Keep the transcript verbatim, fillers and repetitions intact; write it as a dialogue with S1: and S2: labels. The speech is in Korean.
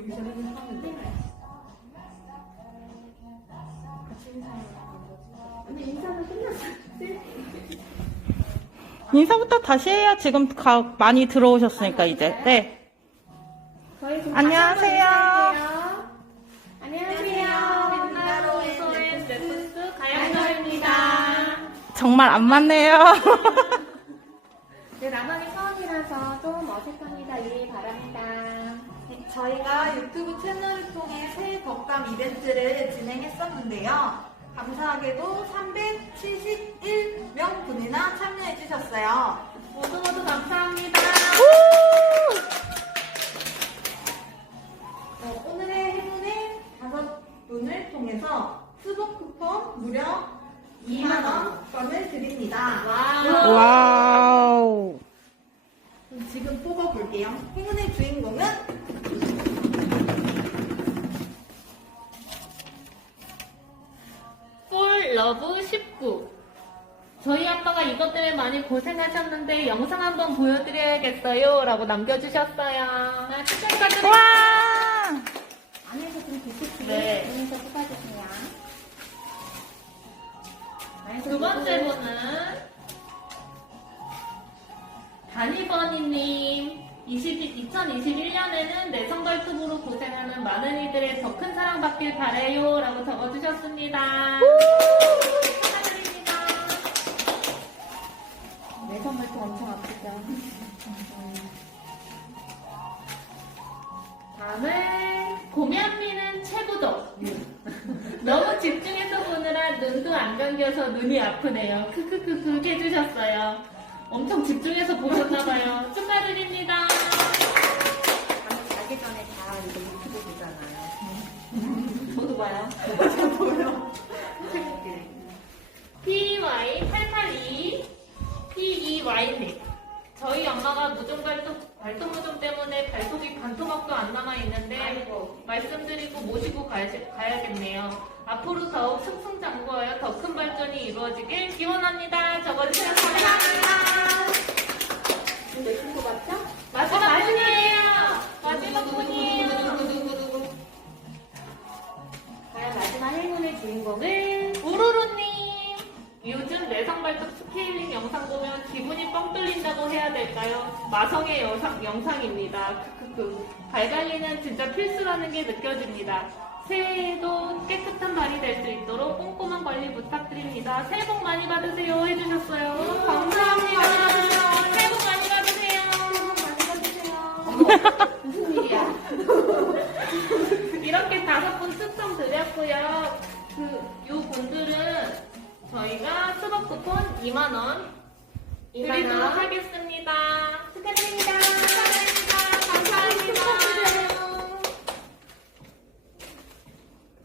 S1: 여기서 하면 돼. 같이 인사하는 거. 근데 인사는 끝났어.
S2: 인사부터 다시 해야 지금 가, 많이 들어오셨으니까 이제. 네.
S1: 저희 좀
S2: 안녕하세요.
S1: 다시 한번 인사할게요. 안녕하세요.
S3: 빛나로 에스오에스 랩부스 가양서입니다.
S2: 정말 안 맞네요.
S1: 네, 나만이 처음이라서 좀 어색합니다. 이해 바랍니다.
S3: 네, 저희가 유튜브 채널을 통해 새해 덕감 이벤트를 진행했었는데요. 감사하게도 삼백칠십일 명 분이나 참여해 주셨어요. 모두 모두 감사합니다. 어, 오늘의 행운의 다섯 분을 통해서 수복 쿠폰 무려 이만 원권을 드립니다.
S2: 와우.
S3: 그럼 지금 뽑아볼게요. 행운의 주인공은
S4: 폴러브 십구. 저희 아빠가 이것 때문에 많이 고생하셨는데 영상 한번 보여드려야겠어요 라고 남겨주셨어요. 축하드립니다.
S2: 와.
S1: 안에서 좀 드시고
S4: 네.
S1: 안에서 뽑아주세요.
S4: 두 번째 분은 다니버니님. 이천이십일 년에는 내성발톱으로 고생하는 많은 이들의 더 큰 사랑 받길 바래요 라고 적어주셨습니다. 축하드립니다.
S1: 내 선물도 엄청 아프죠?
S4: 다음은 고면미는 최고도. 너무 집중해서 보느라 눈도 안 감겨서 눈이 아프네요. 크크크크 해주셨어요. 엄청 집중해서 보셨나봐요. 축하드립니다.
S1: 밤에 자기 전에 다 이거 유튜브 보잖아요.
S4: 저도 봐요.
S3: 저도요.
S4: 피와이 팔팔이 피이와이님. 저희 엄마가 무좀 발톱, 발톱 무좀 때문에 발톱이 반 토막도 안 남아있는데
S1: 아이고.
S4: 말씀드리고 모시고 가야지, 가야겠네요. 앞으로 더욱 승승장구하여 더 큰 발전이 이루어지길 기원합니다. 적어주세요. 감사합니다.
S1: 내 친구 맞죠?
S4: 마지막 분이에요. 마지막 분이에요.
S1: 과연 마지막 행운의 주인공은
S4: 우루루님. 요즘 내성발톱 스케일링 영상 보면 기분이 뻥 뚫린다고 해야 될까요? 마성의 영상, 영상입니다. 크크크. 발 관리는 진짜 필수라는 게 느껴집니다. 새해에도 깨끗한 발이 될 수 있도록 꼼꼼한 관리 부탁드립니다. 새해 복 많이 받으세요 해주셨어요. 감사합니다. 새해 복 많이 받으세요.
S1: 무슨 일이야?
S4: 이렇게 다섯 분 추첨 드렸고요. 그, 요 분들은 저희가 수박 쿠폰 이만 원
S1: 이만 원.
S4: 드리도록 하겠습니다.